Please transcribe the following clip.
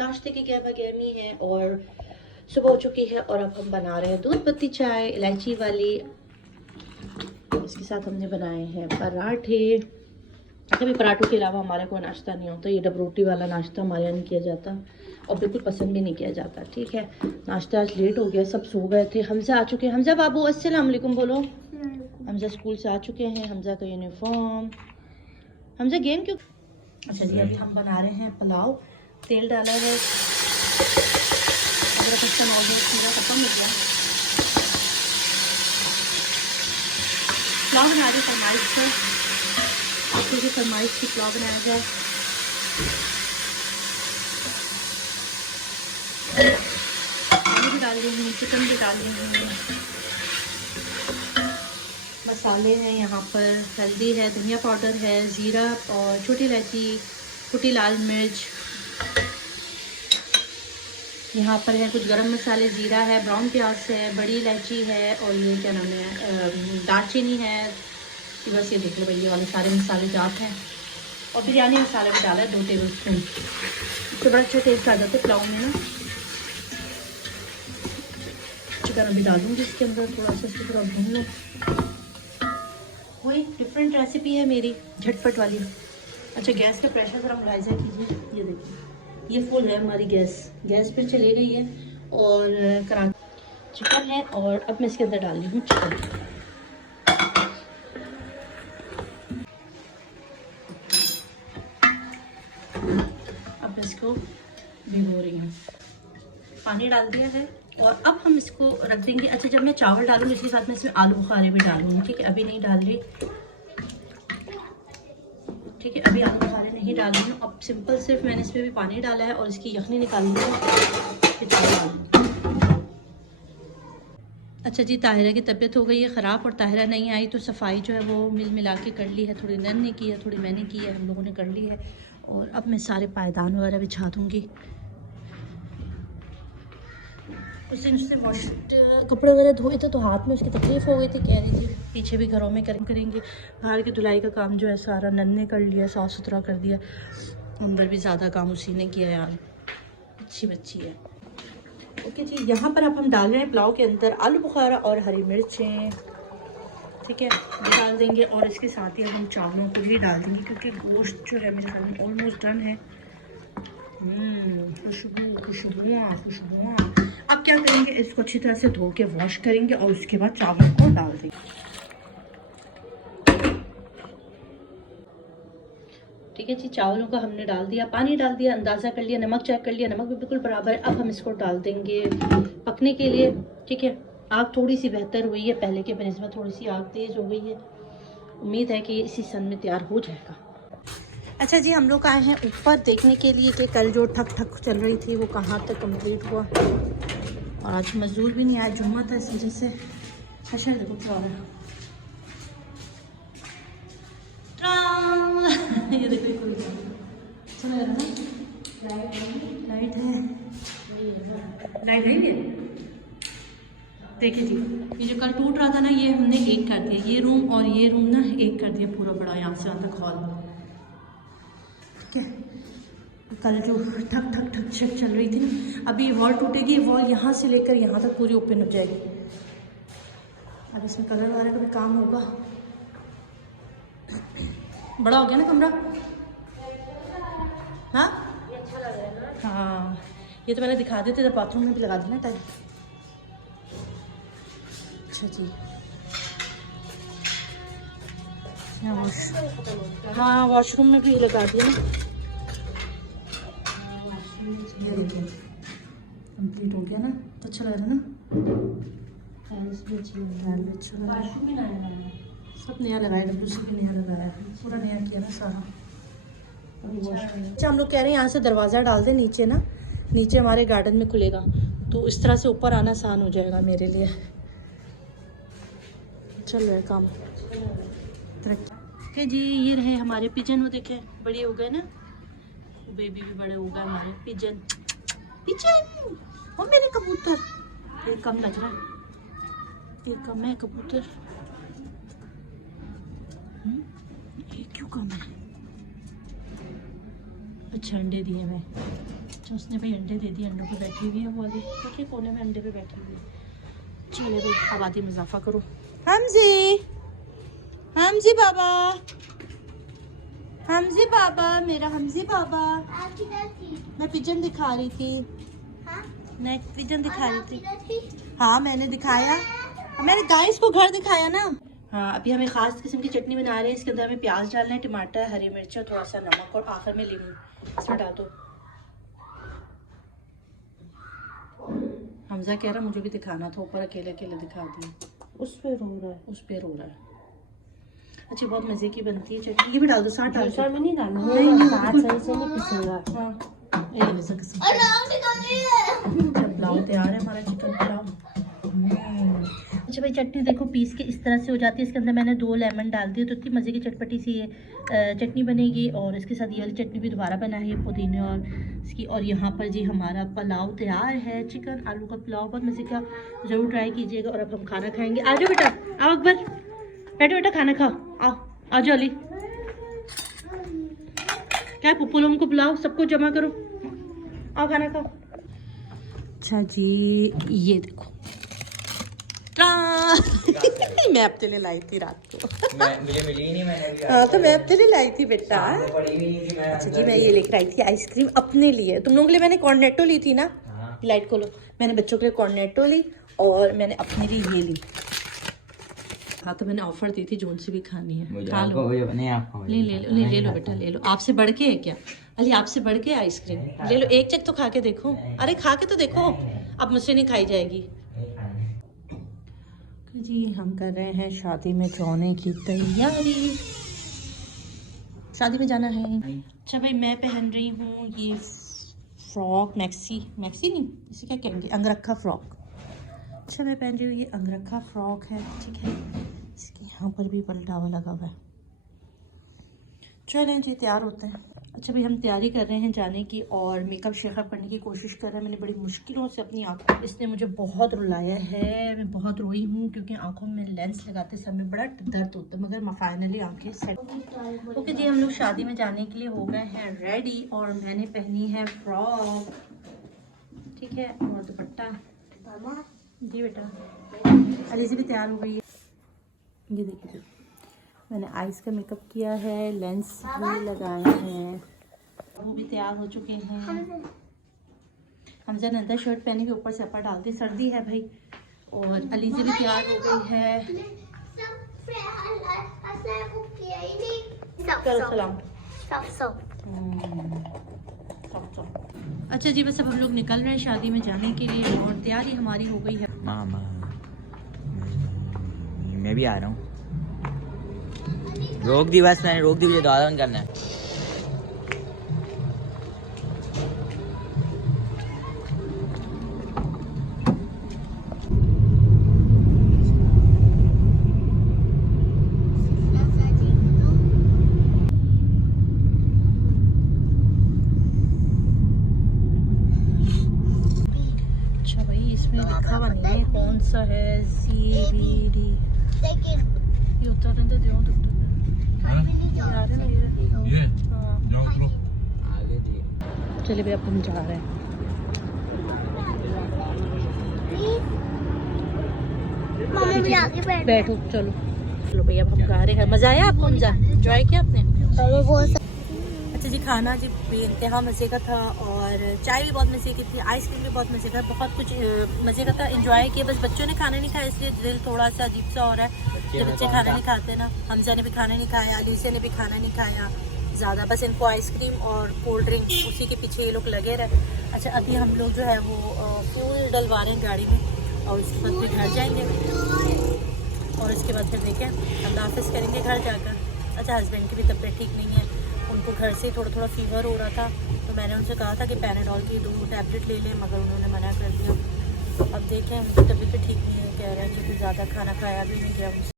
नाश्ते की गहमा गहमी है और सुबह हो चुकी है और अब हम बना रहे हैं दूध पत्ती चाय इलायची वाली। इसके साथ हमने बनाए हैं पराठे। कभी पराठों के अलावा हमारे कोई नाश्ता नहीं होता। ये डबरोटी वाला नाश्ता हमारे यहाँ नहीं किया जाता और बिल्कुल पसंद भी नहीं किया जाता। ठीक है, नाश्ता आज लेट हो गया, सब सो गए थे। हमजा आ चुके हैं। हमजा बाबू अस्सलाम वालेकुम बोलो। हमजा स्कूल से आ चुके हैं। हमजा का यूनिफॉर्म। हमजा गेम क्यों? अच्छा जी, अभी हम बना रहे हैं पुलाव। तेल डाला है, अदरक खत्म हो गया, खीरा खत्म हो गया। पुलाव बना रही फरमाइश पर, आपको जो फरमाइश की पुलाव बनाया जाए। पानी भी डाल देंगे, चिकन भी डाल देंगे। मसाले हैं यहाँ पर, हल्दी है, धनिया पाउडर है, ज़ीरा और छोटी इलायची, कुटी लाल मिर्च। यहाँ पर है कुछ गरम मसाले, ज़ीरा है, ब्राउन प्याज है, बड़ी इलायची है और ये क्या नाम है, दालचीनी है। बस ये देख लो भाई, ये वाले सारे मसाले जात हैं और बिरयानी मसाला भी डाला है 2 टेबल स्पून। इससे बड़ा अच्छा टेस्ट आ जाता है पुलाव में ना। चिकन अभी डालूंगी इसके अंदर, थोड़ा सा इसको थोड़ा भून लो। वही डिफरेंट रेसिपी है मेरी, झटपट वाली। अच्छा, गैस का प्रेशर ज़रा मुलायजा कीजिए। ये देखिए, ये फुल है हमारी गैस, गैस पर चली गई है और करा चिकन है। और अब मैं इसके अंदर डाल रही हूँ चिकन। अब इसको भिगो रही हूँ, पानी डाल दिया है और अब हम इसको रख देंगे। अच्छा, जब मैं चावल डालूंगी इसके साथ में इसमें आलू बुखारे भी डालूंगी। ठीक है, अभी नहीं डाल रही। ठीक है, अभी आलू बुखारे नहीं डाल रही हूँ। अब सिंपल सिर्फ मैंने इसमें भी पानी डाला है और इसकी यखनी निकाल दी है। अच्छा जी, ताहिरा की तबीयत हो गई है ख़राब और ताहिरा नहीं आई तो सफाई जो है वो मिल मिला के कर ली है। थोड़ी नन ने की है, थोड़ी मैंने की है, हम लोगों ने कर ली है। और अब मैं सारे पायदान वगैरह बिछा दूँगी। उस दिन उससे वॉश कपड़े वगैरह धोए थे तो हाथ में उसकी तकलीफ़ हो गई थी, कह रही थी पीछे भी घरों में करेंगे। बाहर की धुलाई का काम जो है सारा नन ने कर लिया, साफ़ सुथरा कर दिया। अंदर भी ज़्यादा काम उसी ने किया यार, अच्छी बच्ची है। ओके जी, यहाँ पर अब हम डाल रहे हैं पुलाव के अंदर आलू बुखारा और हरी मिर्चें। ठीक है, ये डाल देंगे और इसके साथ ही हम चावलों को भी डाल देंगे क्योंकि गोश्त जो है मेरे ख्याल में ऑलमोस्ट डन है। खुशबू खुशबुआँ खुशबुआँ। अब क्या करेंगे, इसको अच्छी तरह से धो के वॉश करेंगे और उसके बाद चावल को डाल देंगे। ठीक है जी, चावलों का हमने डाल दिया, पानी डाल दिया, अंदाज़ा कर लिया, नमक चेक कर लिया, नमक भी बिल्कुल बराबर है। अब हम इसको डाल देंगे पकने के लिए। ठीक है, आग थोड़ी सी बेहतर हुई है पहले के बनस्बत, थोड़ी सी आग तेज़ हो गई है। उम्मीद है कि इसी सन में तैयार हो जाएगा। अच्छा जी, हम लोग आए हैं ऊपर देखने के लिए कि कल जो ठक ठक चल रही थी वो कहाँ तक कंप्लीट हुआ। और आज मजदूर भी नहीं आया, जुम्मा था, इस वजह से। अच्छा देखो क्या हो रहा है। ये देखो, अच्छा लग रहा है ना। लाइट है, लाइट है। देखिए जी, ये जो कल टूट रहा था ना, ये हमने एक कर दिया, ये रूम और ये रूम ना एक कर दिया पूरा बड़ा, यहाँ से यहाँ तक हॉल। ठीक है, कल जो ठक ठक ठक ठक चल रही थी ना, अभी ये वॉल टूटेगी, वॉल यहाँ से लेकर यहाँ तक पूरी ओपन हो जाएगी। अब इसमें कलर वगैरह का भी काम होगा। बड़ा हो गया ना कमरा। हाँ, अच्छा लग रहा है ना। हाँ, ये तो मैंने दिखा देते थे, बाथरूम में भी लगा देना टाइल। अच्छा जी, हाँ वॉशरूम में भी लगा दिया ना। कंप्लीट हो गया ना, तो अच्छा लग रहा है ना। सब नया लगाया, डब्ल्यू सी भी नया लगाया, पूरा नया किया ना सारा। अच्छा, हम लोग कह रहे हैं यहाँ से दरवाज़ा डाल दें नीचे ना, नीचे हमारे गार्डन में खुलेगा तो इस तरह से ऊपर आना आसान हो जाएगा मेरे लिए। चल रहा है काम। ओके जी, ये रहे हमारे पिजन, वो देखे बड़े हो गए ना, बेबी भी बड़े हो गए हमारे पिजन। पिजन और मेरे कबूतर। ये कम लग रहा है, ये कम है कबूतर। ये क्यों कम है? अच्छा, अंडे दिए मैं। अच्छा उसने भाई अंडे दे दिए, अंडों पे बैठी हुई है वो वाली, देखिए कोने में अंडे पे बैठी हुई है। चलिए भाई आबादी में इजाफा करो। हमजी, हमजी बाबा, हमजी बाबा, मेरा हमजी बाबा। मैं पिजन दिखा रही थी। मैं पिजन दिखा रही थी। हाँ मैंने दिखाया, मैंने गाइस को घर दिखाया ना। हाँ अभी हमें ख़ास किस्म की चटनी बना रहे हैं। इसके अंदर हमें प्याज डालना है, टमाटर, हरी मिर्च, थोड़ा सा नमक और आखिर में लीमू। इसमें डाल दो। हमजा कह रहा मुझे भी दिखाना था, ऊपर अकेले अकेले दिखा दिया। उस पे रो रहा है, उस पे रो रहा है। अच्छा बहुत मज़े की बनती है चटनी। ये भी डाल दो, साथ डाल दो। में नहीं डालना, सही से नहीं पिसेगा। हाँ ये वैसा किस्म पुलाव तैयार है हमारा, चिकन पुलाव। अच्छा भाई चटनी देखो पीस के इस तरह से हो जाती है। इसके अंदर मैंने 2 लेमन डाल दिए तो इतनी मज़े की चटपटी सी ये चटनी बनेगी। और इसके साथ ये वाली चटनी भी दोबारा बनाई है पुदीने और इसकी। और यहाँ पर जी हमारा पुलाव तैयार है, चिकन आलू का पुलाव, बहुत मज़े का, ज़रूर ट्राई कीजिएगा। और अब हम खाना खाएंगे। आ जाओ बेटा, आओ अकबर, बैठो बेटा खाना खाओ, आओ आ जाओ अली। क्या पुप्पू लोगों को बुलाओ, सबको जमा करो, आओ खाना खाओ। अच्छा जी ये देखो मैं अपने लिए लाई थी रात को। मुझे मिली ही नहीं, मैंने हाँ तो मैं अपने लिए लाई थी बेटा। अच्छा जी मैं ये लेकर आई थी आइसक्रीम अपने लिए। तुम लोगों के लिए मैंने कॉर्नेटो ली थी ना। हाँ। लाइट खोलो। मैंने बच्चों के लिए कॉर्नेटो ली और मैंने अपने लिए ये ली। हाँ तो मैंने ऑफर दी थी जोन से भी खानी है, खा लो। ले लो बेटा ले लो। आपसे बढ़ के है क्या अली, आपसे बढ़ के आइसक्रीम ले लो, एक चक तो खा के देखो। अरे खा के तो देखो, अब मुझसे नहीं खाई जाएगी। जी हम कर रहे हैं शादी में जाने की तैयारी, शादी में जाना है। अच्छा भाई मैं पहन रही हूँ ये फ्रॉक, मैक्सी नहीं इसे क्या कहेंगे, अंगरखा फ्रॉक। अच्छा मैं पहन रही हूँ ये अंगरखा फ्रॉक है, ठीक है। इसके यहाँ पर भी पलटावा लगा हुआ है। चलें जी तैयार होते हैं। अच्छा भाई हम तैयारी कर रहे हैं जाने की और मेकअप शेकअप करने की कोशिश कर रहे हैं। मैंने बड़ी मुश्किलों से अपनी आँखों, इसने मुझे बहुत रुलाया है, मैं बहुत रोई हूँ क्योंकि आँखों में लेंस लगाते समय बड़ा दर्द होता है, मगर फाइनली आँखें सेट। ओके जी हम लोग शादी में जाने के लिए हो गए हैं रेडी और मैंने पहनी है फ्रॉक, ठीक है, और दुपट्टा जी बेटा। अलीज़ी भी तैयार हो गई है। ये देखिए मैंने आइस का मेकअप किया है, लेंस भी लगाए हैं, वो भी तैयार हो चुके हैं। हमजा ने अंदर शर्ट पहनी हुई, ऊपर से अपर डाल दी, सर्दी है भाई। और अलीज़ी भी तैयार हो गई है। करो सलाम। अच्छा जी बस अब हम लोग निकल रहे हैं शादी में जाने के लिए और तैयारी हमारी हो गई है। मामा मैं भी आ रहा हूँ। रोक दी बस, मैंने रोक दी, मुझे दरवाजा बंद करना है। अच्छा भाई इसमें लिखा हुआ नहीं है कौन सा है, CVD ये उतर दे दो तो आगे जी चलिए भैया अब हम जा रहे हैं। बैठो चलो चलो भैया अब हम गा रहे हैं। मजा आया आपको, मजा एंजॉय किया आपने? अच्छा जी खाना जी बेइंतहा मज़े का था और चाय भी बहुत मज़े की थी, आइसक्रीम भी बहुत मज़े का, बहुत कुछ मज़े का था, एंजॉय किया। बस बच्चों ने खाना नहीं खाया इसलिए दिल थोड़ा सा अजीब सा हो रहा है कि बच्चे खाना नहीं खाते ना। हमजा ने भी खाना नहीं खाया, अलीसे ने भी खाना नहीं खाया ज़्यादा, बस इनको आइसक्रीम और कोल्ड ड्रिंक उसी के पीछे ये लोग लगे रहे। अच्छा अभी हम लोग जो है वो फ्यूल डलवा रहे हैं गाड़ी में और उसके बाद फिर घर जाएंगे और इसके बाद फिर देखें अल्लाह हाफ़िज़ करेंगे घर जाकर। अच्छा हस्बैंड की भी तबीयत ठीक नहीं है, उनको घर से थोड़ा थोड़ा फीवर हो रहा था तो मैंने उनसे कहा था कि पैराडॉल की 2 टैबलेट ले लें, मगर उन्होंने मना कर दिया। अब देखें उनकी तबीयत भी ठीक नहीं है, कह रहे हैं कि कुछ ज़्यादा खाना खाया भी नहीं गया।